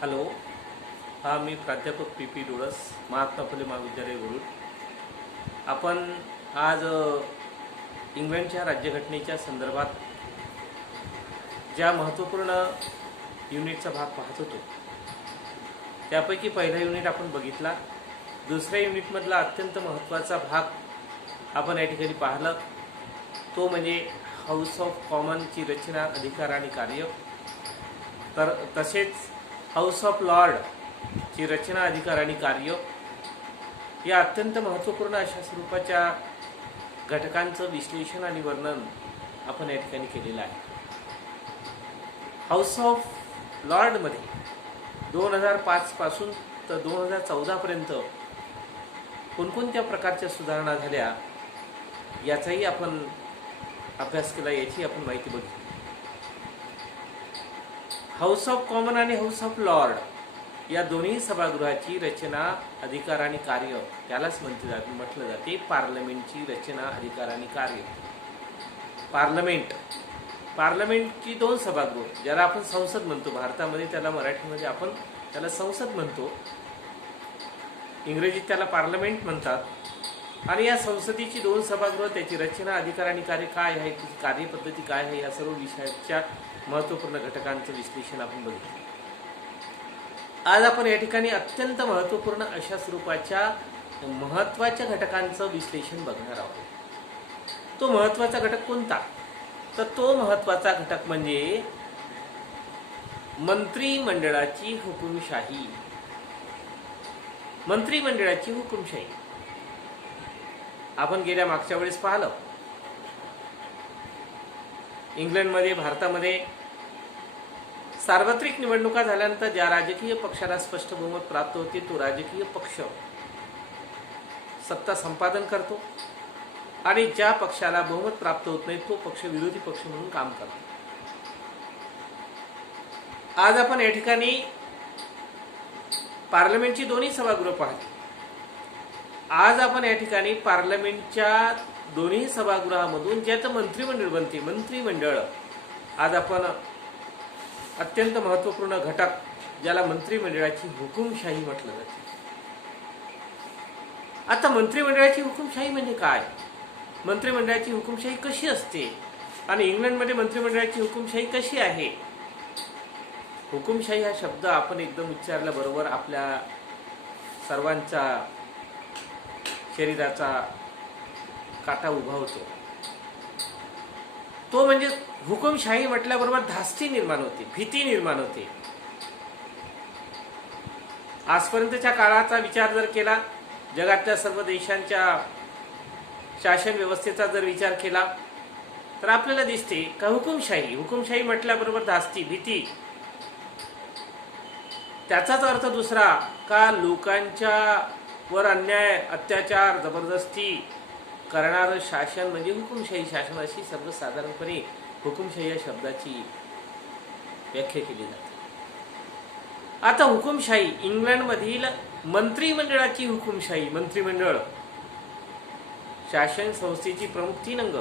Hello. मी प्राध्यापक P डोळस, महात्मा फुले महाविद्यालय वरुड. आपण आज इंग्लंडच्या राज्यघटनेच्या संदर्भात ज्या महत्त्वपूर्ण युनिटचा भाग पाहत होतो त्यापैकी पहिला युनिट आपण बघितला. दुसऱ्या युनिटमधला अत्यंत महत्त्वाचा भाग आपण या ठिकाणी पाहिला, तो म्हणजे हाऊस ऑफ कॉमनची रचना, अधिकार आणि कार्य. तसेच हाऊस ऑफ लॉर्डची रचना, अधिकार आणि कार्य या अत्यंत महत्त्वपूर्ण अशा स्वरूपाच्या घटकांचं विश्लेषण आणि वर्णन आपण या ठिकाणी केलेलं आहे. हाऊस ऑफ लॉर्डमध्ये 2005 पासून तर 2014 पर्यंत कोणकोणत्या प्रकारच्या सुधारणा झाल्या याचाही आपण अभ्यास केला, याची आपण माहिती बघितली. हाऊस ऑफ कॉमन आणि हाऊस ऑफ लॉर्ड या दोन्ही सभागृहाची रचना, अधिकार आणि कार्य त्यालाच म्हटलं जाते पार्लमेंटची रचना, अधिकार आणि कार्य. पार्लमेंटची दोन सभागृह, ज्याला आपण संसद म्हणतो भारतामध्ये, त्याला मराठीमध्ये आपण त्याला संसद म्हणतो, इंग्रजीत त्याला पार्लमेंट म्हणतात. आणि या संसदेची दोन सभागृह, त्याची रचना, अधिकार आणि कार्य काय आहे, त्याची कार्यपद्धती काय आहे, या सर्व विषयाच्या महत्त्वपूर्ण घटकांचं विश्लेषण आपण बघितलं. आज आपण या ठिकाणी अत्यंत महत्त्वपूर्ण अशा स्वरूपाच्या महत्त्वाच्या घटकांचं विश्लेषण बघणार आहोत. तो महत्त्वाचा घटक कोणता? तर तो महत्त्वाचा घटक म्हणजे मंत्रिमंडळाची हुकुमशाही. मंत्रिमंडळाची हुकुमशाही आपण गेल्या मागच्या वेळेस पाहिलं. इंग्लंडमध्ये, भारतामध्ये सार्वत्रिक निवडणुका झाल्यानंतर ज्या राजकीय पक्षाला स्पष्ट बहुमत प्राप्त होते, तो राजकीय पक्ष सत्ता संपादन करतो आणि ज्या पक्षाला बहुमत प्राप्त होत नाही तो पक्ष विरोधी पक्ष म्हणून काम करतो. आज आपण या ठिकाणी पार्लमेंटची दोन्ही सभागृह पाहतो. आज आपण या ठिकाणी पार्लमेंटच्या दोन्ही सभागृहामधून ज्याचं मंत्रिमंडळ बनते, मंत्रिमंडळ, आज आपण अत्यंत महत्त्वपूर्ण घटक ज्याला मंत्रिमंडळाची हुकुमशाही म्हटलं जाते. आता मंत्रिमंडळाची हुकुमशाही म्हणजे काय? मंत्रिमंडळाची हुकुमशाही कशी असते आणि इंग्लंडमध्ये मंत्रिमंडळाची हुकुमशाही कशी आहे? हुकुमशाही हा शब्द आपण एकदम उच्चारल्याबरोबर आपल्या सर्वांच्या शरीराचा काटा उभा होतो. तो म्हणजे हुकुमशाही म्हटल्याबरोबर धास्ती निर्माण होते, भीती निर्माण होते. आजपर्यंतच्या काळाचा विचार जर केला, जगातल्या सर्व देशांच्या शासन व्यवस्थेचा जर विचार केला तर आपल्याला दिसते का हुकुमशाही म्हटल्याबरोबर धास्ती, भीती. त्याचाच अर्थ दुसरा का लोकांच्या वर अन्याय, अत्याचार, जबरदस्ती करणारं शासन म्हणजे हुकुमशाही शासन, अशी सर्वसाधारणपणे हुकुमशाही या शब्दाची व्याख्या केली जाते. आता हुकुमशाही, इंग्लंडमधील मंत्रिमंडळाची हुकुमशाही, मंत्रिमंडळ शासन संस्थेची प्रमुख 3 अंग,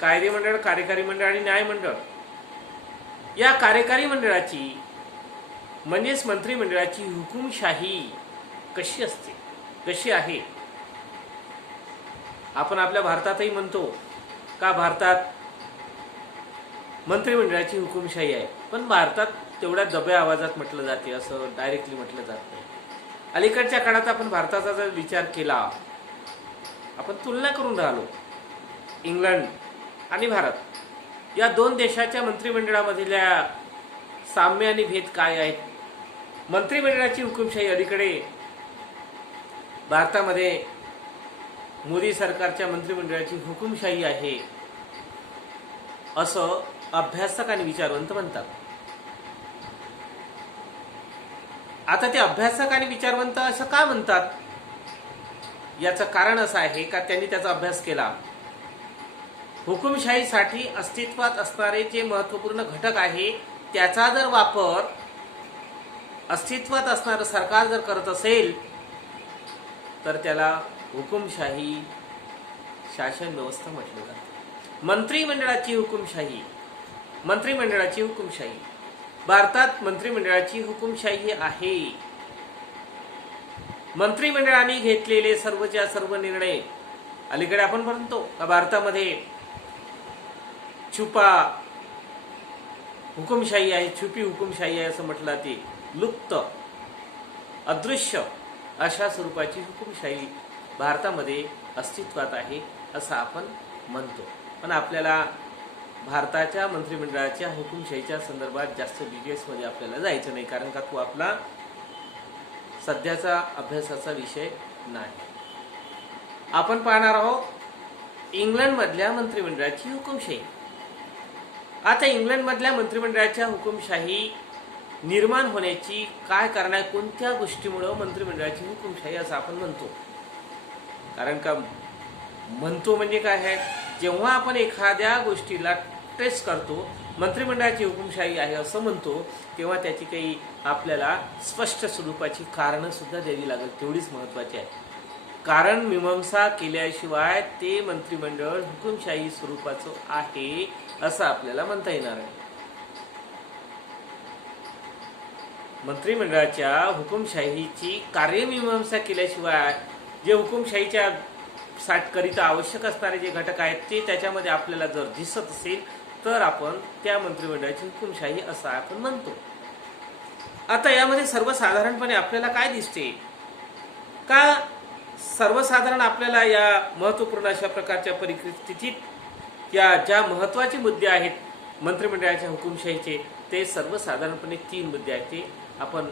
कायदेमंडळ, कार्यकारी मंडळ आणि न्यायमंडळ. या कार्यकारी मंडळाची म्हणजेच मंत्रिमंडळाची हुकुमशाही कशी असते, कशी आहे? आपण आपल्या भारतातही म्हणतो का भारतात मंत्रिमंडळाची हुकुमशाही आहे, पण भारतात तेवढ्या दब्या आवाजात म्हटलं जाते, असं डायरेक्टली म्हटलं जात नाही. अलीकडच्या काळात आपण भारताचा जर विचार केला, आपण तुलना करून राहिलो इंग्लंड आणि भारत या दोन देशाच्या मंत्रिमंडळामधल्या साम्य आणि भेद काय आहेत. मंत्रिमंडळाची हुकुमशाही अलीकडे भारतामध्ये मोदी सरकारच्या मंत्रिमंडळाची हुकुमशाही आहे असं अभ्यासक आणि विचारवंत म्हणतात. आता ते अभ्यासक आणि विचारवंत असं का म्हणतात? याचं कारण असं आहे का त्यांनी त्याचा अभ्यास केला. हुकुमशाहीसाठी अस्तित्वात असणारे जे महत्त्वपूर्ण घटक आहे त्याचा जर वापर अस्तित्वात असणारं सरकार जर करत असेल तर त्याला हुकुमशाही शासन व्यवस्था म्हटलं जातं. मंत्रिमंडळाची हुकुमशाही भारतात मंत्रिमंडळाची हुकुमशाही आहे. मंत्रिमंडळाने घेतलेले सर्वच्या सर्व निर्णय, अलीकडे आपण म्हणतो का भारतामध्ये छुपा हुकुमशाही आहे, छुपी हुकुमशाही आहे असं म्हटलं, ते लुप्त अदृश्य अशा स्वरूपाची हुकुमशाही भारतामध्ये अस्तित्वात आहे असं आपण म्हणतो. पण आपल्याला भारताच्या मंत्रिमंडळाच्या हुकुमशाहीच्या संदर्भात जास्त डिटेल्समध्ये आपल्याला जायचं नाही, कारण का तो आपला सध्याचा अभ्यासाचा विषय नाही. आपण पाहणार आहोत इंग्लंडमधल्या मंत्रिमंडळाची हुकुमशाही. आता इंग्लंडमधल्या मंत्रिमंडळाच्या हुकुमशाही निर्माण होण्याची काय कारण आहे, कोणत्या गोष्टीमुळे मंत्रिमंडळाची हुकुमशाही असं आपण म्हणतो. कारण का म्हणतो म्हणजे काय आहे, जेव्हा आपण एखाद्या गोष्टीला ट्रेस करतो, मंत्रिमंडळाची हुकुमशाही आहे असं म्हणतो, तेव्हा त्याची काही आपल्याला स्पष्ट स्वरूपाची कारणं सुद्धा द्यावी लागेल, तेवढीच महत्त्वाची आहे. कारण मीमांसा केल्याशिवाय ते मंत्रिमंडळ हुकुमशाही स्वरूपाचं आहे असं आपल्याला म्हणता येणार आहे. मंत्रिमंडळाच्या हुकुमशाहीची कार्यमीमांसा केल्याशिवाय जे हुकुमशाहीच्या करिता आवश्यक असणारे जे घटक आहेत ते त्याच्यामध्ये आपल्याला जर दिसत असेल तर आपण त्या मंत्रिमंडळाची हुकुमशाही असं आपण म्हणतो. आता यामध्ये सर्वसाधारणपणे आपल्याला काय दिसते का, सर्वसाधारण आपल्याला या महत्त्वपूर्ण अशा प्रकारच्या परिस्थितीत या ज्या महत्त्वाचे मुद्दे आहेत मंत्रिमंडळाच्या हुकुमशाहीचे, ते सर्वसाधारणपणे 3 मुद्दे आहेत, ते आपण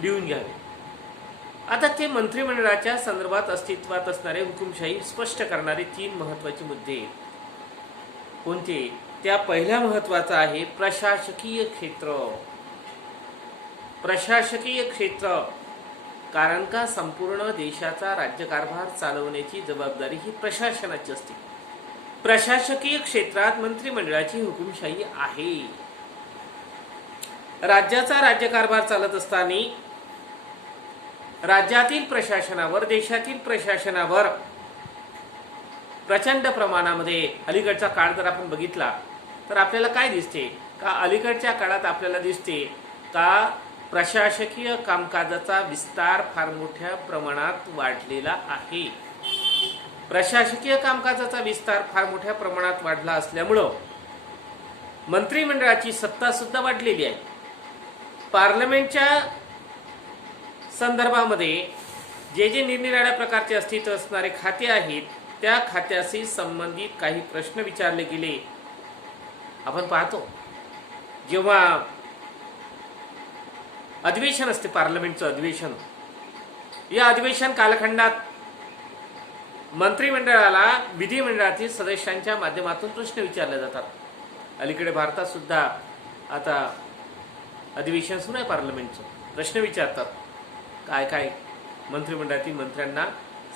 लिहून घ्यावे. आता ते मंत्रिमंडळाच्या संदर्भात अस्तित्वात असणारे हुकुमशाही स्पष्ट करणारे 3 महत्त्वाचे मुद्दे कोणते? त्या पहिल्या महत्त्वाचा आहे प्रशासकीय क्षेत्र. प्रशासकीय क्षेत्र, कारण का संपूर्ण देशाचा राज्यकारभार चालवण्याची जबाबदारी ही प्रशासनाची असते. प्रशासकीय क्षेत्रात मंत्रिमंडळाची हुकुमशाही आहे. राज्याचा राज्यकारभार चालत असताना राज्यातील प्रशासनावर, देशातील प्रशासनावर प्रचंड प्रमाणामध्ये अलीकडचा काळ जर आपण बघितला तर आपल्याला काय दिसते का, अलीकडच्या काळात आपल्याला दिसते का प्रशासकीय कामकाजाचा विस्तार फार मोठ्या प्रमाणात वाढलेला आहे. प्रशासकीय कामकाजाचा विस्तार फार मोठ्या प्रमाणात वाढला असल्यामुळं मंत्रिमंडळाची सत्ता सुद्धा वाढलेली आहे. पार्लमेंटच्या संदर्भामध्ये जे जे निरनिराळ्या प्रकारचे अस्तित्व असणारे खाते आहेत त्या खात्याशी संबंधित काही प्रश्न विचारले गेले. आपण पाहतो जेव्हा अधिवेशन असते, पार्लमेंटचं अधिवेशन, या अधिवेशन कालखंडात मंत्रिमंडळाला विधिमंडळातील सदस्यांच्या माध्यमातून प्रश्न विचारले जातात. अलीकडे भारतात सुद्धा आता अधिवेशन सुरू आहे पार्लमेंटचं. प्रश्न विचारतात काय काय मंत्रिमंडळातील मंत्र्यांना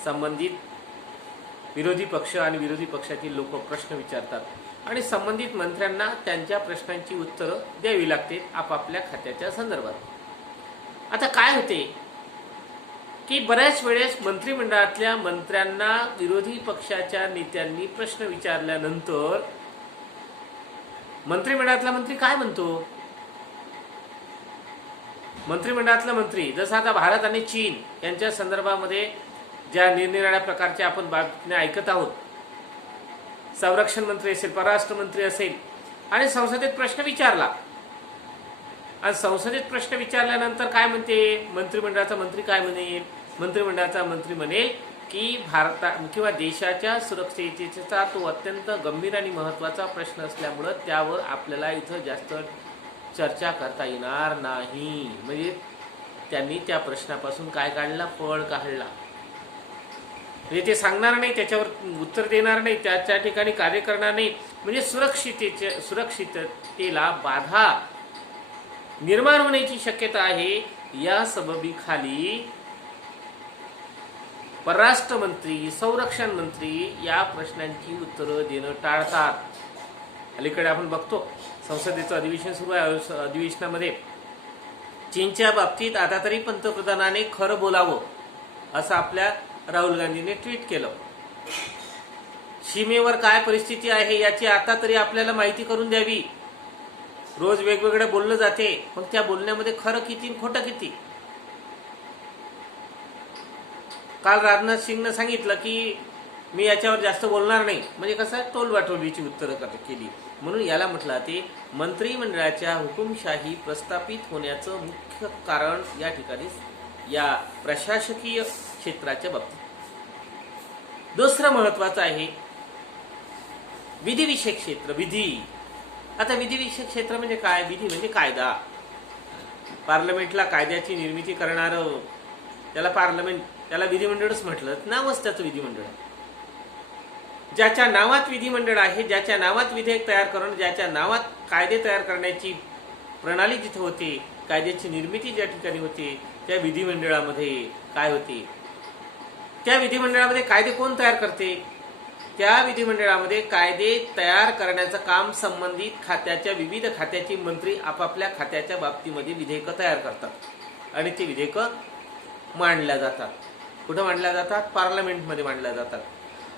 संबंधित विरोधी पक्ष आणि विरोधी पक्षातील लोक प्रश्न विचारतात आणि संबंधित मंत्र्यांना त्यांच्या प्रश्नांची उत्तरं द्यावी लागते आपापल्या खात्याच्या संदर्भात. आता काय होते की बऱ्याच वेळेस मंत्रिमंडळातल्या मंत्र्यांना विरोधी पक्षाच्या नेत्यांनी प्रश्न विचारल्यानंतर मंत्रिमंडळातला मंत्री काय म्हणतो, मंत्रिमंडळातला मंत्री जसं आता भारत आणि चीन यांच्या संदर्भामध्ये ज्या निरनिराळ्या प्रकारच्या आपण बातम्या ऐकत आहोत, संरक्षण मंत्री असेल, परराष्ट्र मंत्री असेल, आणि संसदेत प्रश्न विचारला आणि संसदेत प्रश्न विचारल्यानंतर काय म्हणते मंत्रिमंडळाचा मंत्री, काय म्हणेल मंत्रिमंडळाचा मंत्री, म्हणेल की भारता किंवा देशाच्या सुरक्षिततेचा तो अत्यंत गंभीर आणि महत्त्वाचा प्रश्न असल्यामुळं त्यावर आपल्याला इथं जास्त चर्चा करता येणार नाही. म्हणजे त्यांनी त्या प्रश्नापासून काय काढला, फळ काढला, म्हणजे ते सांगणार नाही, त्याच्यावर उत्तर देणार नाही, त्या ठिकाणी कार्य करणार नाही. म्हणजे सुरक्षिततेला बाधा निर्माण होण्याची शक्यता आहे. या सबबीखाली परराष्ट्र मंत्री, संरक्षण मंत्री या प्रश्नांची उत्तरं देणं टाळतात. अलीकडे आपण बघतो संसदेचं अधिवेशन सुरू आहे, अधिवेशनामध्ये चीनच्या बाबतीत आता तरी पंतप्रधानाने खरं बोलावं असं आपल्या राहुल गांधीने ट्विट केलं. सीमेवर काय परिस्थिती आहे याची आता तरी आपल्याला माहिती करून द्यावी. रोज वेगवेगळं बोललं जाते, मग त्या बोलण्यामध्ये खरं किती आणि खोटं किती? काल राजनाथ सिंगनं सांगितलं की मी याच्यावर जास्त बोलणार नाही, म्हणजे कसं टोलवाटोलीची उत्तरं केली. म्हणून याला म्हटलं ते मंत्रिमंडळाच्या हुकुमशाही प्रस्थापित होण्याचं मुख्य कारण या ठिकाणी या प्रशासकीय क्षेत्राच्या बाबतीत. दुसरं महत्वाचं आहे विधिविषयक क्षेत्र. विधी. आता विधिविषयक क्षेत्र म्हणजे काय? विधी म्हणजे कायदा. पार्लमेंटला कायद्याची निर्मिती करणारं त्याला पार्लमेंट, त्याला विधिमंडळच म्हटलं. नावच त्याचं विधिमंडळ. ज्याच्या नावात विधिमंडळ आहे, ज्याच्या नावात विधेयक तयार करणं, ज्याच्या नावात कायदे तयार करण्याची प्रणाली जिथे होते, कायद्याची निर्मिती ज्या ठिकाणी होते, त्या विधिमंडळामध्ये काय होते? त्या विधिमंडळामध्ये कायदे कोण तयार करते? त्या विधिमंडळामध्ये कायदे तयार करण्याचं काम संबंधित खात्याच्या विविध खात्याचे मंत्री आपापल्या खात्याच्या बाबतीमध्ये विधेयकं तयार करतात आणि ते विधेयकं मांडल्या जातात. कुठं मांडल्या जातात? पार्लमेंटमध्ये मांडल्या जातात.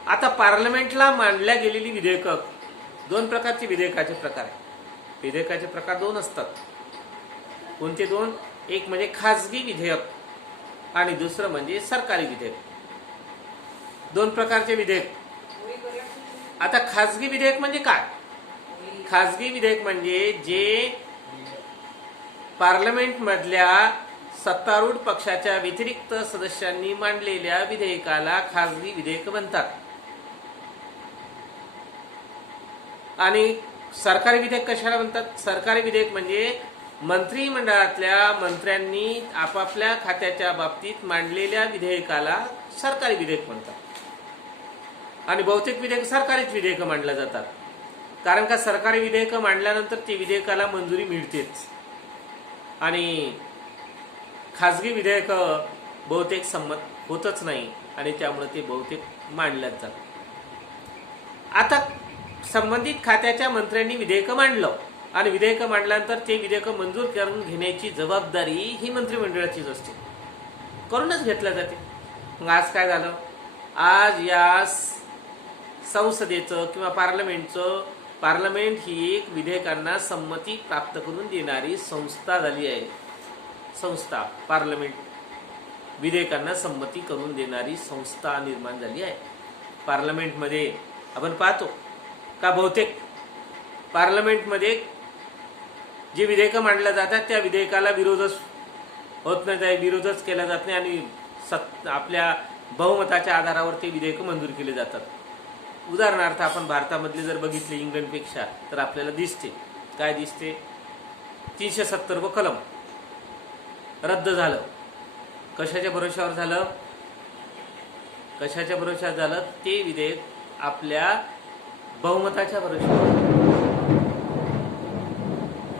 आता पार्लमेंटला मांडल्या गेलेली विधेयकं, दोन प्रकारचे विधेयकाचे प्रकार आहेत. विधेयकाचे प्रकार दोन असतात. कोणते दोन? एक म्हणजे खाजगी विधेयक आणि दुसरं म्हणजे सरकारी विधेयक. दोन प्रकारचे विधेयक. आता खाजगी विधेयक म्हणजे काय? खाजगी विधेयक म्हणजे जे पार्लमेंटमधल्या सत्तारूढ पक्षाच्या व्यतिरिक्त सदस्यांनी मांडलेल्या विधेयकाला खाजगी विधेयक म्हणतात. आणि सरकारी विधेयक कशाला म्हणतात? सरकारी विधेयक म्हणजे मंत्रिमंडळातल्या मंत्र्यांनी आपापल्या खात्याच्या बाबतीत मांडलेल्या विधेयकाला सरकारी विधेयक म्हणतात. आणि बहुतेक विधेयक सरकारीच विधेयक मांडल्या जातात. कारण का सरकारी विधेयक मांडल्यानंतर ते विधेयकाला मंजुरी मिळतेच आणि खाजगी विधेयक बहुतेक संमत होतच नाही आणि त्यामुळे ते बहुतेक मांडल्याच जातात. आता संबंधित खात्याच्या मंत्र्यांनी विधेयक मांडलं आणि विधेयक मांडल्यानंतर ते विधेयक मंजूर करून घेण्याची जबाबदारी ही मंत्रिमंडळाचीच असते. करूनच घेतल्या जाते. मग आज काय झालं? आज या संसदेचं किंवा पार्लमेंटचं, पार्लमेंट ही एक विधेयकांना संमती प्राप्त करून देणारी संस्था झाली आहे. संस्था, पार्लमेंट विधेयकांना संमती करून देणारी संस्था निर्माण झाली आहे. पार्लमेंटमध्ये आपण पाहतो का बहुतेक पार्लमेंटमध्ये जे विधेयक मांडल्या जातात त्या विधेयकाला विरोधच होत नाही, विरोधच केला जात नाही आणि आपल्या बहुमताच्या आधारावर ते विधेयक मंजूर केले जातात. उदाहरणार्थ आपण भारतामधले जर बघितले इंग्लंडपेक्षा तर आपल्याला दिसते. काय दिसते? 370 कलम रद्द झालं. कशाच्या भरोशावर झालं? कशाच्या भरोशावर झालं? ते विधेयक आपल्या बहुमताच्या भरोशावर.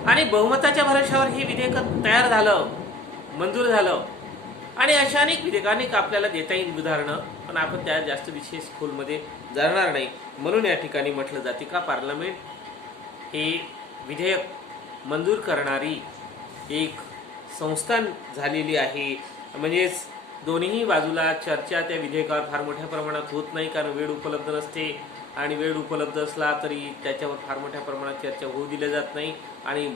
आणि बहुमताच्या भरोशावर हे विधेयक तयार झालं, मंजूर झालं. आणि अशा अनेक विधेयक अनेक आपल्याला देता येईल उदाहरणं, पण आपण त्या जास्त विशेष खोलमध्ये जाणार नाही. म्हणून या ठिकाणी म्हटलं जाते का पार्लमेंट हे विधेयक मंजूर करणारी एक संस्था झालेली आहे. म्हणजेच दोन्ही बाजूला चर्चा त्या विधेयकावर फार मोठ्या प्रमाणात होत नाही, कारण वेळ उपलब्ध नसते आणि वेळ उपलब्ध असला तरी त्याच्यावर फार मोठ्या प्रमाणात चर्चा होऊ दिल्या जात नाही आणि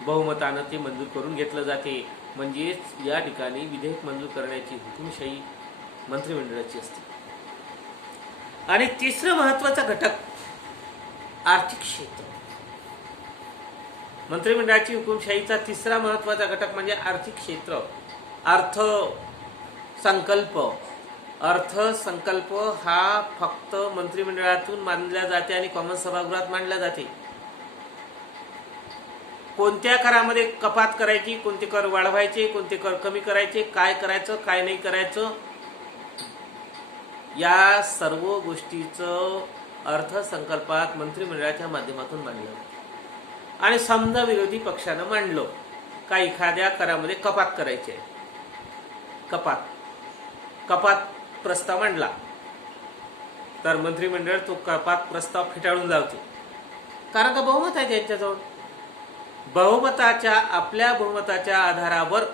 बहुमतानं ते मंजूर करून घेतलं जाते. म्हणजेच या ठिकाणी विधेयक मंजूर करण्याची हुकुमशाही मंत्रिमंडळाची असते. आणि तिसरं महत्वाचा घटक आर्थिक क्षेत्र. मंत्रिमंडळाची हुकुमशाहीचा तिसरा महत्वाचा घटक म्हणजे आर्थिक क्षेत्र. अर्थसंकल्प. अर्थसंकल्प हा फक्त मंत्रिमंडळातून मांडला जाते आणि कॉमन सभागृहात मांडला जाते. कोणत्या करामध्ये कपात करायची, कोणते कर वाढवायचे, कोणते कर कमी करायचे, काय करायचं, काय नाही करायचं, या सर्व गोष्टीचं अर्थसंकल्पात मंत्रिमंडळाच्या माध्यमातून मांडलं. आणि समजा विरोधी पक्षानं मांडलं का एखाद्या करामध्ये कपात करायची आहे, कपात प्रस्ताव मांडला तर मंत्रिमंडळ तो कपात प्रस्ताव फेटाळून लावते. कारण का बहुमत आहे त्यांच्याजवळ. आपल्या बहुमताच्या आधारावर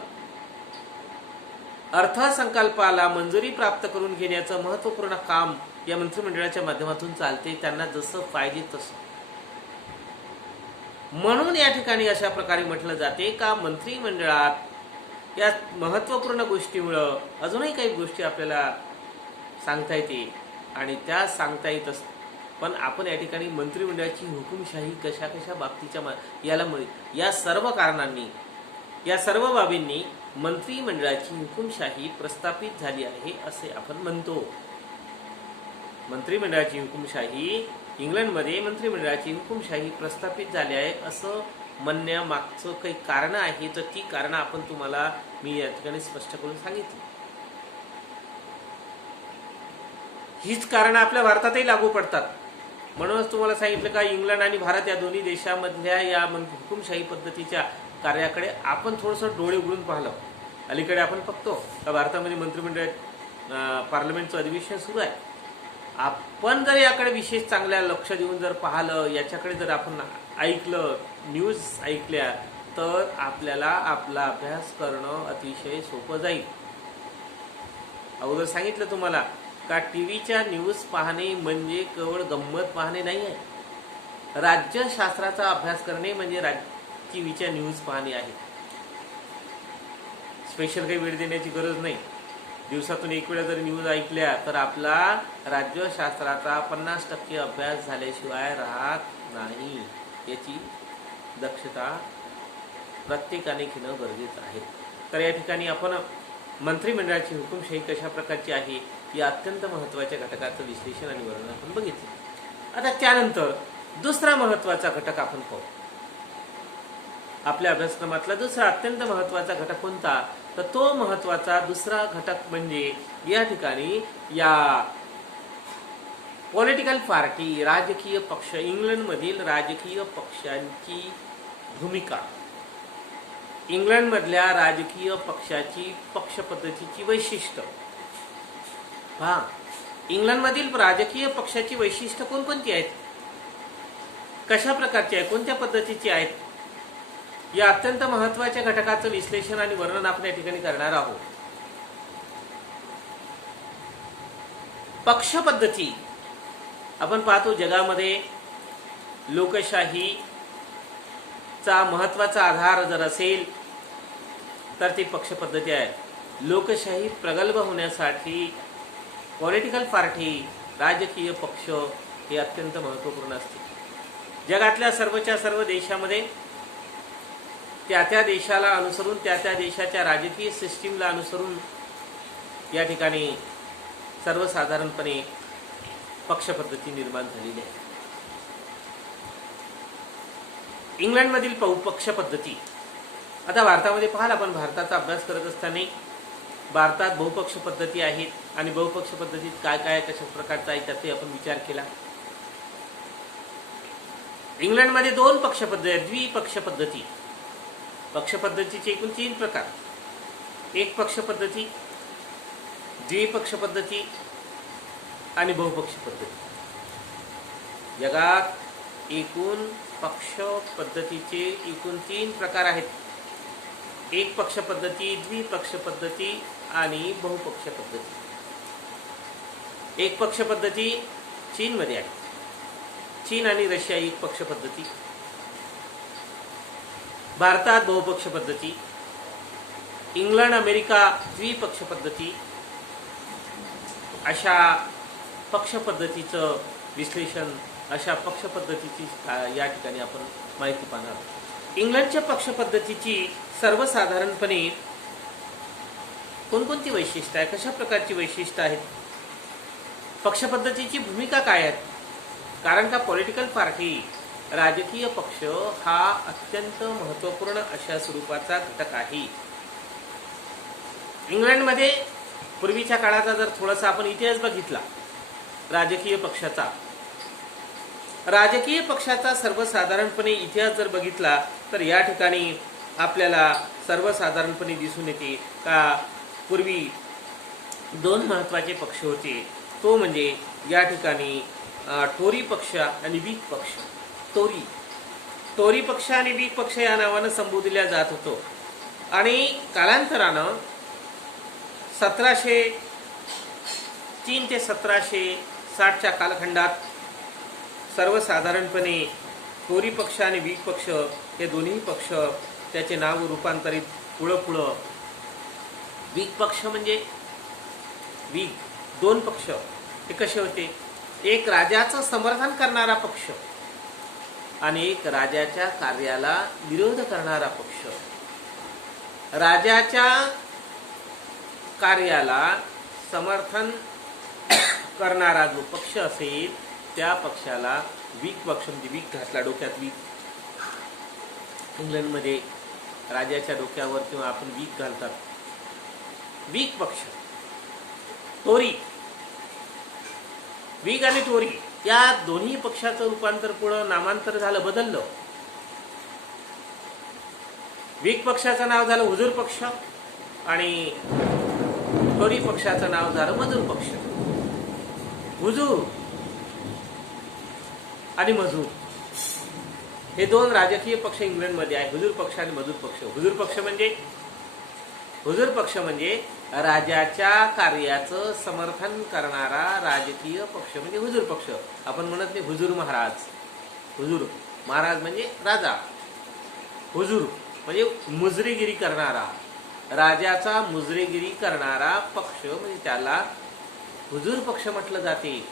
अर्थसंकल्पाला मंजुरी प्राप्त करून घेण्याचं महत्त्वपूर्ण काम या मंत्रिमंडळाच्या माध्यमातून चालते. त्यांना जसं पाहिजे तसं. म्हणून या ठिकाणी अशा प्रकारे म्हटलं जाते का मंत्रिमंडळात या महत्त्वपूर्ण गोष्टीमुळं अजूनही काही गोष्टी आपल्याला सांगता येते आणि त्या सांगता येत असतात. पण आपण या ठिकाणी मंत्रिमंडळाची हुकुमशाही कशा कशा बाबतीच्या या सर्व कारणांनी, या सर्व बाबींनी मंत्रिमंडळाची हुकुमशाही प्रस्थापित झाली आहे असे आपण म्हणतो. मंत्रिमंडळाची हुकुमशाही, इंग्लंडमध्ये मंत्रिमंडळाची हुकुमशाही प्रस्थापित झाली आहे असं म्हणण्यामागचं काही कारण आहे, तर ती कारणं आपण तुम्हाला मी या ठिकाणी स्पष्ट करून सांगितली. हीच कारणं आपल्या भारतातही लागू पडतात. म्हणूनच तुम्हाला सांगितलं का इंग्लंड आणि भारत या दोन्ही देशामधल्या या हुकुमशाही पद्धतीच्या कार्याकडे आपण थोडंसं डोळे उघडून पाहिलं. अलीकडे आपण बघतो का भारतामध्ये मंत्रिमंडळ पार्लमेंटचं अधिवेशन सुरू आहे. आपण जर याकडे विशेष चांगल्या लक्ष देऊन जर पाहिलं, याच्याकडे जर आपण ऐकलं, न्यूज ऐकल्या, तर आपल्याला आपला अभ्यास करणं अतिशय सोपं जाईल. अगोदर सांगितलं तुम्हाला का टीव्हीच्या न्यूज पाहणे म्हणजे केवळ गंमत पाहणे नाही आहे. राज्यशास्त्राचा अभ्यास करणे म्हणजे टीव्हीच्या न्यूज पाहणे आहे. स्पेशल काही वेळ देण्याची गरज नाही. दिवसातून एक वेळा जर न्यूज ऐकल्या तर आपला राज्यशास्त्राचा 50% अभ्यास झाल्याशिवाय राहत नाही. याची दक्षता प्रत्येकाने घेणं गरजेचं आहे. तर या ठिकाणी आपण मंत्रिमंडळाची हुकुमशाही कशा प्रकारची आहे या अत्यंत महत्त्वाच्या घटकाचं विश्लेषण आणि वर्णन आपण बघितलं. आता त्यानंतर दुसरा महत्त्वाचा घटक आपण पाहू. आपल्या अभ्यासक्रमातला दुसरा अत्यंत महत्त्वाचा घटक कोणता, तर तो महत्त्वाचा दुसरा घटक म्हणजे या ठिकाणी या पॉलिटिकल पार्टी, राजकीय पक्ष, इंग्लंडमधील राजकीय पक्षांची भूमिका, इंग्लंडमधल्या राजकीय पक्षाची पक्ष पद्धतीची वैशिष्ट्य. पहा, इंग्लंडमधील राजकीय पक्षाची वैशिष्ट्य कोणकोणती आहेत, कशा प्रकारची आहे, कोणत्या पद्धतीची आहेत, या अत्यंत महत्त्वाच्या घटकाचं विश्लेषण आणि वर्णन आपण या ठिकाणी करणार आहोत. पक्ष पद्धती आपण पाहतो जगामध्ये लोकशाहीचा महत्त्वाचा आधार जर असेल तर ती पक्ष पद्धती आहे. लोकशाही प्रगल्भ होण्यासाठी पॉलिटिकल पार्टी, राजकीय पक्ष हे अत्यंत महत्त्वपूर्ण असते. जगातल्या सर्वच्या सर्व देशामध्ये त्या त्या देशाला अनुसरून, त्या त्या देशाच्या राजकीय सिस्टीमला अनुसरून या ठिकाणी सर्वसाधारणपणे पक्षपद्धती निर्माण झालेली आहे. इंग्लंडमधील पक्ष पद्धती, आता भारतामध्ये पाहाल, आपण भारताचा अभ्यास करत असताना भारतात बहुपक्ष पद्धती आहेत आणि बहुपक्ष पद्धतीत काय काय कशा प्रकारचा आहे त्याचा आपण विचार केला. इंग्लंडमध्ये 2 पक्ष पद्धती, द्विपक्ष पद्धती. पक्ष पद्धतीचे एकूण 3 प्रकार. एक पक्ष पद्धती, द्विपक्ष पद्धती आणि बहुपक्ष पद्धती. जगात एकूण पक्ष पद्धतीचे एकूण 3 प्रकार आहेत. एक पक्ष पद्धती, द्विपक्ष पद्धती आणि बहुपक्ष पद्धती. एक पक्ष पद्धती चीनमध्ये आहे. चीन आणि रशिया एक पक्ष पद्धती. भारतात बहुपक्ष पद्धती. इंग्लंड, अमेरिका द्विपक्ष पद्धती. अशा पक्ष पद्धतीचं विश्लेषण, अशा पक्ष पद्धतीची या ठिकाणी आपण माहिती पाहणार आहोत. इंग्लंडच्या पक्ष पद्धतीची सर्वसाधारणपणे कोणकोणती वैशिष्ट्य आहे, कशा प्रकारची वैशिष्ट्य आहेत, पक्ष पद्धतीची भूमिका काय आहे. कारण का पॉलिटिकल पार्टी, राजकीय पक्ष हा अत्यंत महत्त्वपूर्ण अशा स्वरूपाचा घटक आहे. इंग्लंडमध्ये पूर्वीच्या काळाचा जर थोडासा आपण इतिहास बघितला राजकीय पक्षाचा सर्वसाधारणपणे इतिहास जर बघितला तर या ठिकाणी आपल्याला सर्वसाधारणपणे दिसून येते का पूर्वी 2 महत्त्वाचे पक्ष होते. तो म्हणजे या ठिकाणी टोरी पक्ष आणि व्हिग पक्ष. टोरी पक्ष आणि व्हिग पक्ष या नावानं संबोधल्या जात होतो. आणि कालांतरानं 1703 ते 1760च्या कालखंडात सर्वसाधारणपणे टोरी पक्ष आणि व्हिग पक्ष हे दोन्ही पक्ष त्याचे नाव रूपांतरित पुढं व्हिग पक्ष म्हणजे व्हिग दोन पक्ष हे कसे होते, एक राजाचं समर्थन करणारा पक्ष आणि एक राजाच्या कार्याला विरोध करणारा पक्ष. राजाच्या कार्याला समर्थन करणारा जो पक्ष असेल त्या पक्षाला व्हिग पक्ष म्हणजे व्हिग घातला डोक्यात व्हिग. इंग्लंडमध्ये राजाच्या डोक्यावर किंवा आपण व्हिग घालतात. व्हिग पक्ष. टोरी, व्हिग आणि टोरी या दोन्ही पक्षाचं रूपांतर पुढं नामांतर झालं, बदललं. व्हिग पक्षाचं नाव झालं हुजूर पक्ष आणि टोरी पक्षाचं नाव झालं मजूर पक्ष. हुजूर आणि मजूर हे दोन राजकीय पक्ष इंग्लंडमध्ये आहे, हुजूर पक्ष आणि मजूर पक्ष. हुजूर पक्ष म्हणजे राजाच्या कार्याचं समर्थन करणारा राजकीय पक्ष म्हणजे हुजूर पक्ष. आपण म्हणत नाही हुजूर महाराज. हुजूर महाराज म्हणजे राजा. हुजूर म्हणजे मुजरीगिरी करणारा, राजाचा मुजरीगिरी करणारा पक्ष म्हणजे त्याला हुजूर पक्ष म्हटलं जाते.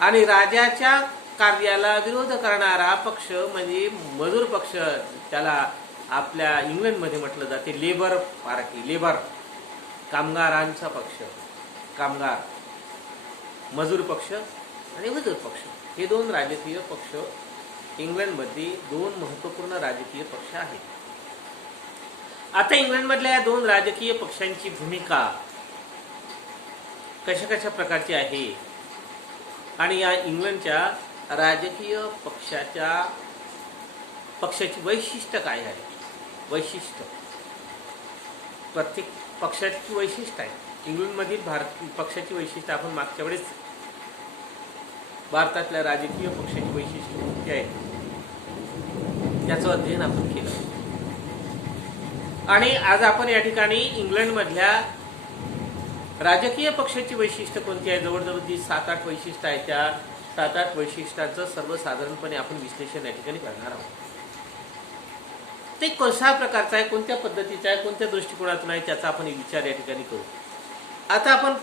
आणि राजाच्या कार्याला विरोध करणारा पक्ष म्हणजे मजूर पक्ष, त्याला आपल्या इंग्लंडमध्ये म्हटलं जाते लेबर पार्टी. लेबर कामगारांचा पक्ष, कामगार. मजूर पक्ष आणि हुजूर पक्ष हे दोन राजकीय पक्ष इंग्लंडमध्ये दोन महत्त्वपूर्ण राजकीय पक्ष आहेत. आता इंग्लंडमधल्या या दोन राजकीय पक्षांची भूमिका कशा कशा प्रकारची आहे आणि या इंग्लंडच्या राजकीय पक्षाची वैशिष्ट्य काय आहे. वैशिष्ट्य प्रत्येक पक्षाची वैशिष्ट्य आहे. इंग्लंडमधील पक्षाची वैशिष्ट्य आपण मागच्या वेळेस भारतातल्या राजकीय पक्षाची वैशिष्ट्य कोणती आहे त्याचं अध्ययन आपण केलं. आणि आज आपण या ठिकाणी इंग्लंडमधल्या राजकीय पक्षाची वैशिष्ट्य कोणती आहे, जवळजवळ ती 7-8 वैशिष्ट्य आहे. त्या 7-8 वैशिष्ट्यांचं सर्वसाधारणपणे आपण विश्लेषण या ठिकाणी करणार आहोत. ते कशा प्रकारचं आहे, कोणत्या पद्धतीचं आहे, कोणत्या दृष्टिकोनातून आहे त्याचा आपण विचार या ठिकाणी करू. आता आपण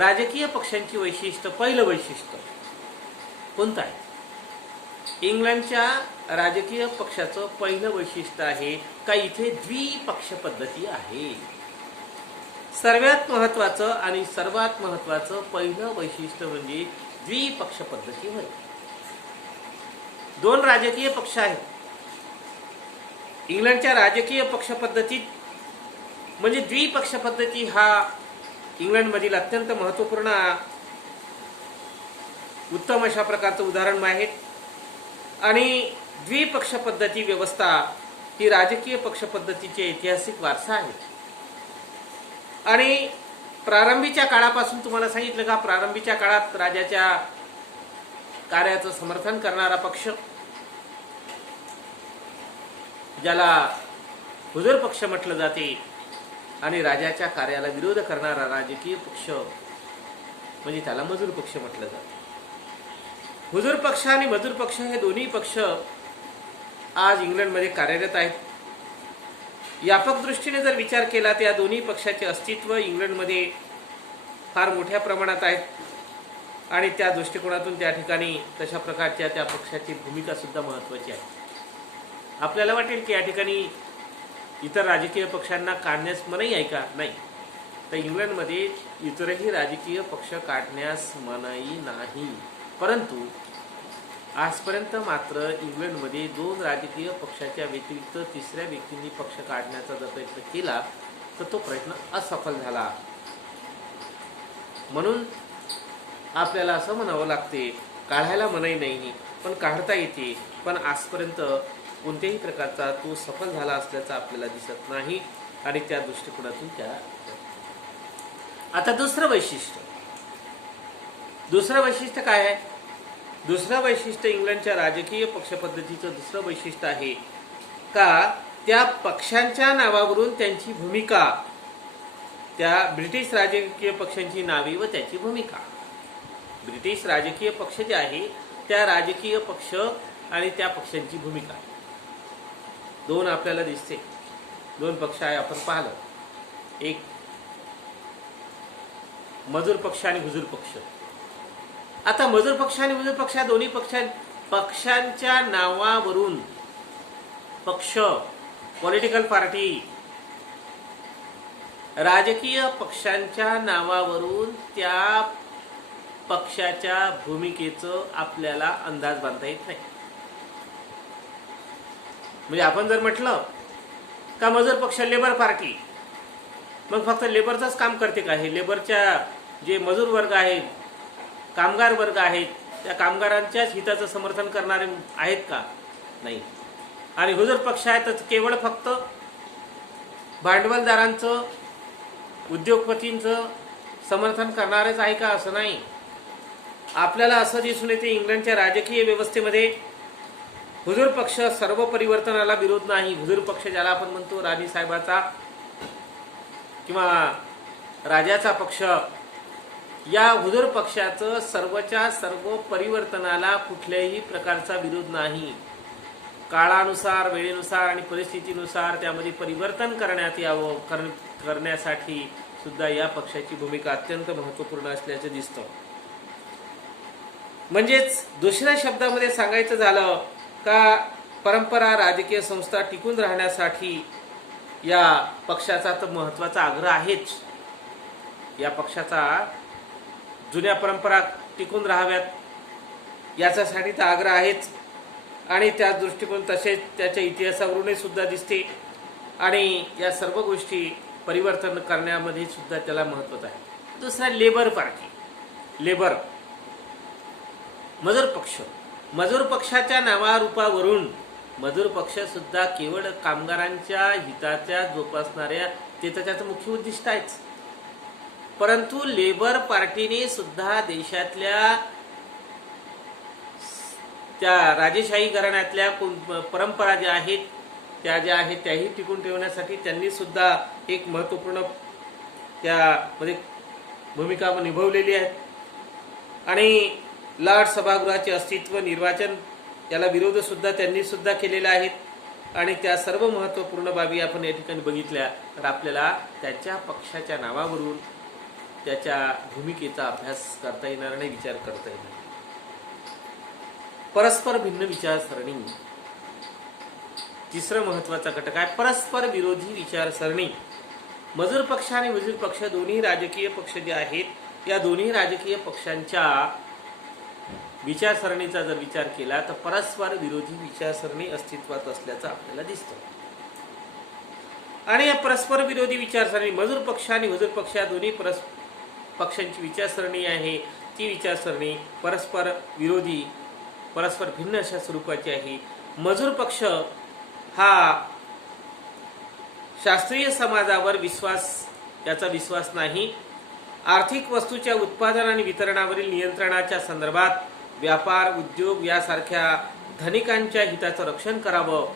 राजकीय पक्षांची वैशिष्ट्य, पहिलं वैशिष्ट्य कोणतं आहे. इंग्लंडच्या राजकीय पक्षाचं पहिलं वैशिष्ट्य आहे का इथे द्विपक्ष पद्धती आहे. सर्वात महत्वाचं पहिलं वैशिष्ट्य म्हणजे द्विपक्ष पद्धती होय. दोन राजकीय पक्ष आहेत. इंग्लंडच्या राजकीय पक्ष पद्धतीत म्हणजे द्विपक्ष पद्धती हा इंग्लंडमधील अत्यंत महत्त्वपूर्ण उत्तम अशा प्रकारचं उदाहरण आहे. आणि द्विपक्ष पद्धती व्यवस्था ही राजकीय पक्ष पद्धतीचे ऐतिहासिक वारसा आहे. आणि प्रारंभीच्या काळापासून तुम्हाला सांगितलं का, प्रारंभीच्या काळात राजाच्या कार्याचं समर्थन करणारा पक्ष ज्याला हुजूर पक्ष म्हटलं जाते आणि राजाच्या कार्याला विरोध करणारा राजकीय पक्ष म्हणजे त्याला मजूर पक्ष म्हटलं जातं. हुजूर पक्ष आणि मजूर पक्ष हे दोन्ही पक्ष आज इंग्लंडमध्ये कार्यरत आहेत. व्यापक दृष्टीने जर विचार केला तर या दोन्ही पक्षाचे अस्तित्व इंग्लंडमध्ये फार मोठ्या प्रमाणात आहे आणि त्या दृष्टिकोनातून त्या ठिकाणी तशा प्रकारच्या त्या पक्षाची भूमिका सुद्धा महत्त्वाची आहे. आपल्याला वाटेल की या ठिकाणी इतर राजकीय पक्षांना काढण्यास मनाई आहे का? नाही. तर इंग्लंडमध्ये इतरही राजकीय पक्ष काढण्यास मनाई नाही. परंतु आजपर्यंत मात्र इंग्लंडमध्ये दोन राजकीय पक्षाच्या व्यतिरिक्त तिसऱ्या व्यक्तींनी पक्ष काढण्याचा जर प्रयत्न केला तर तो प्रयत्न असफल झाला. म्हणून आपल्याला असं म्हणावं लागते, काढायला मनाई नाही पण काढता येते, पण आजपर्यंत कोणत्याही प्रकारचा तो सफल झाला असल्याचा आपल्याला दिसत नाही. आणि त्या दृष्टिकोनातून त्या आता दुसरं वैशिष्ट्य काय आहे. दुसरं वैशिष्ट्य इंग्लंडच्या राजकीय पक्ष पद्धतीचं दुसरं वैशिष्ट्य आहे का त्या पक्षांच्या नावावरून त्यांची भूमिका, त्या ब्रिटिश राजकीय पक्षांची नावे व त्याची भूमिका. ब्रिटिश राजकीय पक्ष जे आहे त्या राजकीय पक्ष आणि त्या पक्षांची भूमिका. दोन आपल्याला दिसते, दोन पक्ष आहे आपण पाहिलं. एक मजूर पक्ष आणि हुजूर पक्ष. आता मजूर पक्ष आणि हुजूर पक्ष या दोन्ही पक्षांच्या नावावरून पक्ष, पॉलिटिकल पार्टी, राजकीय पक्षांच्या नावावरून त्या पक्षाच्या भूमिकेचं आपल्याला अंदाज बांधता येत नाही. म्हणजे आपण जर म्हटलं का मजूर पक्ष, लेबर पार्टी, मग फक्त लेबरचंच काम करते का? हे लेबरच्या जे मजूर वर्ग आहेत, कामगार वर्ग आहेत, त्या कामगारांच्याच हिताचं समर्थन करणारे आहेत का? नाही. आणि हुजूर पक्ष आहे तर केवळ फक्त भांडवलदारांचं, उद्योगपतींचं समर्थन करणारेच आहे का? असं नाही. आपल्याला असं दिसून येते इंग्लंडच्या राजकीय व्यवस्थेमध्ये हुजूर पक्ष सर्व परिवर्तनाला विरोध नाही. हुजूर पक्ष ज्याला आपण म्हणतो राणी साहेबाचा किंवा राजाचा पक्ष, या हुजूर पक्षाचं सर्वच्या सर्व परिवर्तनाला कुठल्याही प्रकारचा विरोध नाही. काळानुसार, वेळेनुसार आणि परिस्थितीनुसार त्यामध्ये परिवर्तन करण्यात यावं, करण्यासाठी सुद्धा या पक्षाची भूमिका अत्यंत महत्त्वपूर्ण असल्याचं दिसतं. म्हणजेच दुसऱ्या शब्दामध्ये सांगायचं झालं का परंपरा, राजकीय संस्था टिकून राहण्यासाठी या पक्षाचा तर महत्त्वाचा आग्रह आहेच. या पक्षाचा जुन्या परंपरा टिकून राहाव्यात याच्यासाठी तर आग्रह आहेच. आणि त्या दृष्टिकोन तसेच त्याच्या इतिहासावरूनही सुद्धा दिसते. आणि या सर्व गोष्टी परिवर्तन करण्यामध्ये सुद्धा त्याला महत्त्व आहे. दुसरा लेबर पार्टी, लेबर, मजूर पक्ष. मजूर पक्षाच्या नावारूपावरून मजूर पक्ष सुद्धा केवळ कामगारांच्या हिताच्या जोपासणाऱ्या, ते त्याचं मुख्य उद्दिष्ट आहेच. परंतु लेबर पार्टीने सुद्धा देशातल्या त्या राजेशाही घराण्यातल्या परंपरा ज्या आहेत, त्याही टिकून ठेवण्यासाठी त्यांनी सुद्धा एक महत्त्वपूर्ण त्यामध्ये भूमिका निभावलेली आहे. आणि लॉर्ड सभागृहाचे अस्तित्व, निर्वाचन याला विरोध सुद्धा त्यांनी सुद्धा केलेला आहे. आणि त्या सर्व महत्त्वपूर्ण बाबी आपण या ठिकाणी बघितल्या तर आपल्याला त्याच्या पक्षाच्या नावावरून त्याच्या भूमिकेचा अभ्यास करता येणार नाही, विचार करता येणार. परस्पर भिन्न विचारसरणी, तिसरं महत्त्वाचा घटक आहे परस्पर विरोधी विचारसरणी. मजूर पक्ष आणि हुजूर पक्ष दोन्ही राजकीय पक्ष जे आहेत, या दोन्ही राजकीय पक्षांच्या विचारसरणीचा जर विचार केला तर परस्पर विरोधी विचारसरणी अस्तित्वात असल्याचं आपल्याला दिसतं. आणि या परस्पर विरोधी विचारसरणी, मजूर पक्ष आणि हुजूर पक्ष या दोन्ही पक्षांची विचारसरणी आहे, ती विचारसरणी परस्पर विरोधी, परस्पर भिन्न अशा स्वरूपाची आहे. मजूर पक्ष हा शास्त्रीय समाजावर याचा विश्वास नाही. आर्थिक वस्तूच्या उत्पादन आणि वितरणावरील नियंत्रणाच्या संदर्भात व्यापार, उद्योग यासारख्या धनिकांच्या हिताचं रक्षण करावं,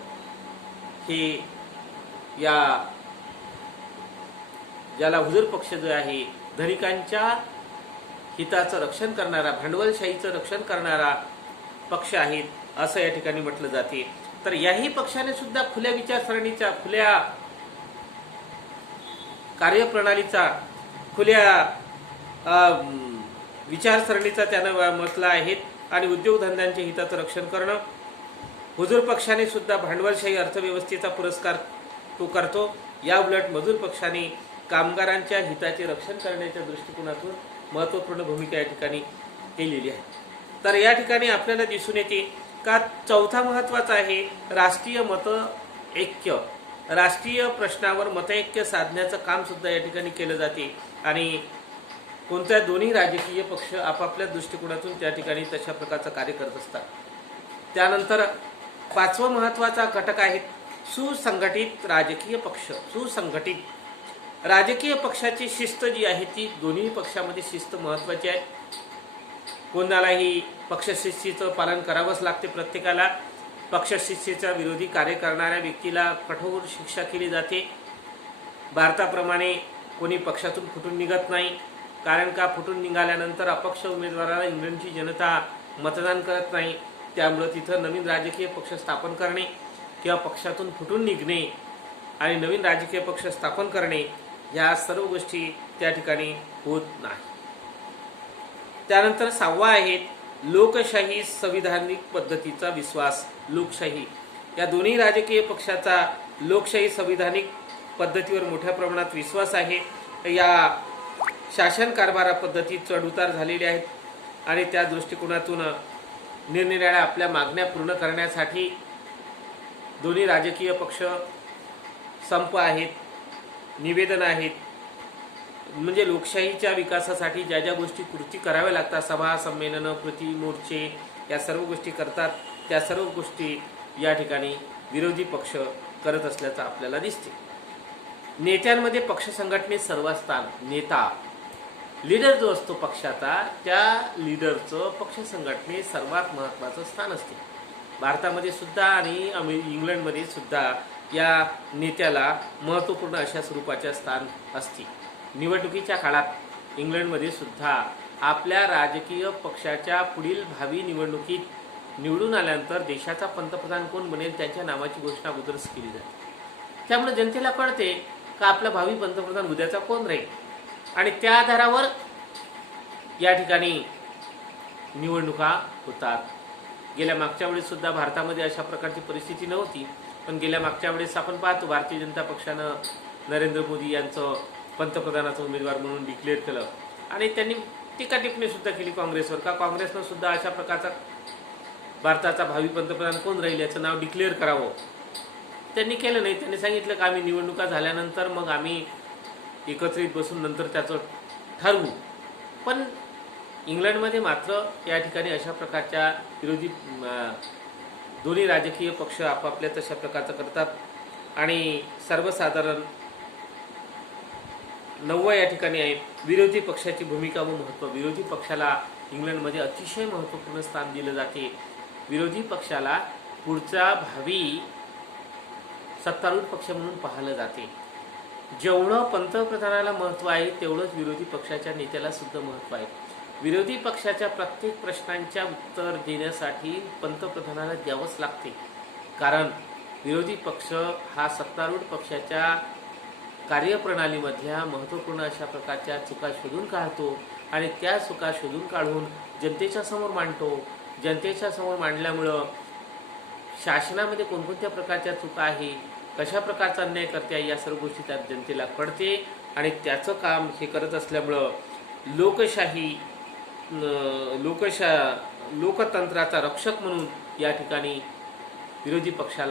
हे ज्याला हुजूर पक्ष जो आहे धनिकांच्या हिताचं रक्षण करणारा, भांडवलशाहीचं रक्षण करणारा पक्ष आहेत असं या ठिकाणी म्हटलं जाते. तर याही पक्षाने सुद्धा खुल्या विचारसरणीचा, खुल्या कार्यप्रणालीचा, खुल्या विचारसरणीचा त्यानं म्हटलं आहे. आणि उद्योगधंद्यांच्या हिताचं रक्षण करणं, हुजूर पक्षाने सुद्धा भांडवलशाही अर्थव्यवस्थेचा पुरस्कार तो करतो. या उलट मजूर पक्षाने कामगारांच्या हिताचे रक्षण करण्याच्या दृष्टिकोनातून महत्त्वपूर्ण भूमिका या ठिकाणी केलेली आहे. तर या ठिकाणी आपल्याला दिसून येते का चौथा महत्त्वाचा आहे राष्ट्रीय मतऐक्य. राष्ट्रीय प्रश्नावर मतऐक्य साधण्याचं काम सुद्धा या ठिकाणी केलं जाते. आणि कोणत्या दोन्ही राजकीय पक्ष आपापल्या दृष्टिकोनातून त्या ठिकाणी तशा प्रकारचं कार्य करत असतात. त्यानंतर पाचवा महत्त्वाचा घटक आहे सुसंघटित राजकीय पक्ष. सुसंघटित राजकीय पक्षाची शिस्त जी आहे ती दोन्ही पक्षामध्ये शिस्त महत्त्वाची आहे. कोणालाही पक्षशिस्तीचं पालन करावंच लागते. प्रत्येकाला पक्षशिस्तीचा विरोधी कार्य करणाऱ्या व्यक्तीला कठोर शिक्षा केली जाते. भारताप्रमाणे कोणी पक्षातून फुटून निघत नाही. कारण का फुटून निघाल्यानंतर अपक्ष उमेदवाराला इंग्लंडची जनता मतदान करत नाही. त्यामुळं तिथं नवीन राजकीय पक्ष स्थापन करणे किंवा पक्षातून फुटून निघणे आणि नवीन राजकीय पक्ष स्थापन करणे या सर्व गोष्टी त्या ठिकाणी होत नाही. त्यानंतर 6वा आहे लोकशाही संविधानिक पद्धतीचा विश्वास. लोकशाही या दोन्ही राजकीय पक्षाचा लोकशाही संविधानिक पद्धतीवर मोठ्या प्रमाणात विश्वास आहे. या शासन कारभारा पद्धतीत चढउतार झालेले आहेत आणि त्या दृष्टिकोनातून निरनिराळ्या आपल्या मागण्या पूर्ण करण्यासाठी दोन्ही राजकीय पक्ष संप आहेत, निवेदन आहेत. म्हणजे लोकशाहीच्या विकासासाठी ज्या ज्या गोष्टी कृती कराव्या लागतात, सभा संमेलनं, कृती मोर्चे या सर्व गोष्टी करतात, त्या सर्व गोष्टी या ठिकाणी विरोधी पक्ष करत असल्याचं आपल्याला दिसते. नेत्यांमध्ये पक्ष संघटनेत सर्वात स्थान. नेता लीडर जो असतो पक्षाचा, त्या लीडरचं पक्ष संघटनेत सर्वात महत्त्वाचं स्थान असते. भारतामध्ये सुद्धा आणि इंग्लंडमध्ये सुद्धा या नेत्याला महत्त्वपूर्ण अशा स्वरूपाचे स्थान असते. निवडणुकीच्या काळात इंग्लंडमध्ये सुद्धा आपल्या राजकीय पक्षाच्या पुढील भावी निवडणुकीत निवडून आल्यानंतर देशाचा पंतप्रधान कोण बनेल त्यांच्या नावाची घोषणा अगोदरच केली जाते. त्यामुळे जनतेला कळते का आपला भावी पंतप्रधान उद्याचा कोण राहील आणि त्या आधारावर या ठिकाणी निवडणुका होतात. गेल्या मागच्या वेळेस सुद्धा भारतामध्ये अशा प्रकारची परिस्थिती नव्हती, पण गेल्या मागच्या वेळेस आपण पाहतो भारतीय जनता पक्षानं नरेंद्र मोदी यांचं पंतप्रधानाचा उमेदवार म्हणून डिक्लेअर केलं आणि त्यांनी टीका टिप्पणी सुद्धा केली काँग्रेसवर का काँग्रेसनं सुद्धा अशा प्रकारचा भारताचा भावी पंतप्रधान कोण राहील याचं नाव डिक्लेअर करावं. त्यांनी केलं नाही. त्यांनी सांगितलं का आम्ही निवडणुका झाल्यानंतर मग आम्ही एकत्रित बसून नंतर त्याचं ठरवू. पण इंग्लंडमध्ये मात्र या ठिकाणी अशा प्रकारच्या विरोधी दोन्ही राजकीय पक्ष आपापल्या तशा प्रकारचं करतात आणि सर्वसाधारण 9 या ठिकाणी आहे विरोधी पक्षाची भूमिका व महत्त्व. विरोधी पक्षाला इंग्लंडमध्ये अतिशय महत्त्वपूर्ण स्थान दिलं जाते. विरोधी पक्षाला पुढचा भावी सत्तारूढ पक्ष म्हणून पाहिलं जाते. जेवढं पंतप्रधानाला महत्त्व आहे तेवढंच विरोधी पक्षाच्या नेत्याला सुद्धा महत्त्व आहे. विरोधी पक्षाच्या प्रत्येक प्रश्नांच्या उत्तर देण्यासाठी पंतप्रधानाला द्यावंच लागते, कारण विरोधी पक्ष हा सत्तारूढ पक्षाच्या कार्यप्रणालीमधल्या महत्त्वपूर्ण अशा प्रकारच्या चुका शोधून काढतो आणि त्या चुका शोधून काढून जनतेच्या समोर मांडतो. जनतेच्या समोर मांडल्यामुळं शासनामध्ये कोणकोणत्या प्रकारच्या चुका आहे, कशा प्रकारचा अन्याय करते आहे या सर्व गोष्टी त्यात जनतेला कळते आणि त्याचं काम हे करत असल्यामुळं लोकतंत्राचा रक्षक म्हणून या ठिकाणी विरोधी पक्षाला